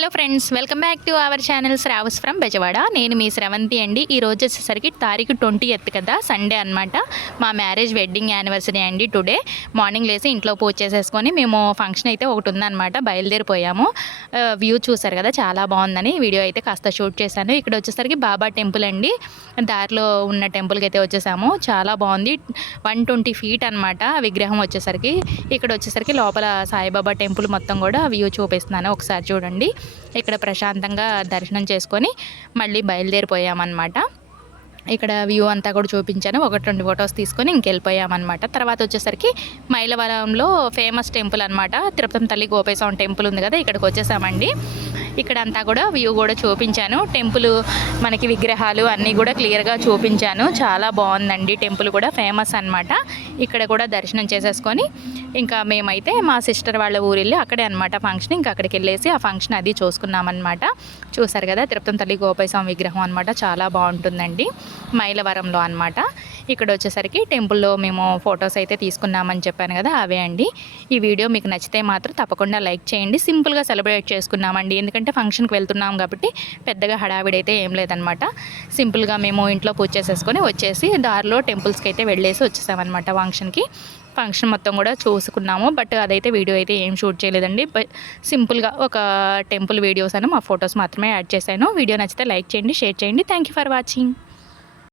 Hello friends, welcome back to our channel Shravas from Bezawada. నేను మీ శ్రవంతి అండి. ఈ రోజు వచ్చేసరికి తారీఖు 20th కదా, సండే అనమాట. మా మ్యారేజ్ వెడ్డింగ్ యానివర్సరీ అండి. టుడే మార్నింగ్ లేసి ఇంట్లో పూజ చేసేసుకొని మేము ఫంక్షన్ అయితే ఒకటి ఉందన్నమాట, బయలుదేరిపోయాము. వ్యూ చూసారు కదా, చాలా బాగుందని వీడియో అయితే కాస్త షూట్ చేశాను. ఇక్కడ వచ్చేసరికి బాబా టెంపుల్ అండి. దారిలో ఉన్న టెంపుల్కి అయితే వచ్చేసాము. చాలా బాగుంది. 120 feet అనమాట విగ్రహం వచ్చేసరికి. ఇక్కడ వచ్చేసరికి లోపల సాయిబాబా టెంపుల్ మొత్తం కూడా వ్యూ చూపిస్తున్నాను, ఒకసారి చూడండి. ఇక్కడ ప్రశాంతంగా దర్శనం చేసుకొని మళ్ళీ బయలుదేరిపోయామన్నమాట. ఇక్కడ వ్యూ అంతా కూడా చూపించాను. 1-2 ఫొటోస్ తీసుకొని ఇంకెళ్ళిపోయామన్నమాట. తర్వాత వచ్చేసరికి మైలవరంలో ఫేమస్ టెంపుల్ అనమాట, తిరుపతి తల్లి గోపేస్వామి టెంపుల్ ఉంది కదా, ఇక్కడికి వచ్చేసామండి. ఇక్కడ అంతా కూడా వ్యూ కూడా చూపించాను. టెంపుల్ మనకి విగ్రహాలు అన్నీ కూడా క్లియర్గా చూపించాను. చాలా బాగుందండి. టెంపుల్ కూడా ఫేమస్ అనమాట. ఇక్కడ కూడా దర్శనం చేసేసుకొని ఇంకా మేమైతే మా సిస్టర్ వాళ్ళ ఊరెళ్ళి అక్కడే అనమాట ఫంక్షన్. ఇంకా అక్కడికి వెళ్ళేసి ఆ ఫంక్షన్ అది చూసుకున్నామన్నమాట. చూసారు కదా, తిరుపతి తల్లి గోపేస్వామి విగ్రహం అనమాట, చాలా బాగుంటుందండి, మైలవరంలో అనమాట. ఇక్కడ వచ్చేసరికి టెంపుల్లో మేము ఫొటోస్ అయితే తీసుకున్నామని చెప్పాను కదా, అవే అండి. ఈ వీడియో మీకు నచ్చితే మాత్రం తప్పకుండా లైక్ చేయండి. సింపుల్గా సెలబ్రేట్ చేసుకున్నామండి, ఎందుకంటే ఫంక్షన్కి వెళ్తున్నాం కాబట్టి పెద్దగా హడావిడైతే ఏం లేదనమాట. సింపుల్గా మేము ఇంట్లో పూజ చేసేసుకొని వచ్చేసి దారిలో టెంపుల్స్కి అయితే వెళ్ళేసి వచ్చేసామన్నమాట. ఫంక్షన్ మొత్తం కూడా చూసుకున్నాము, బట్ అదైతే వీడియో అయితే ఏం షూట్ చేయలేదండి. సింపుల్గా ఒక టెంపుల్ వీడియోస్ అని మా ఫొటోస్ మాత్రమే యాడ్ చేశాను. వీడియో నచ్చితే లైక్ చేయండి, షేర్ చేయండి. Thank you for watching.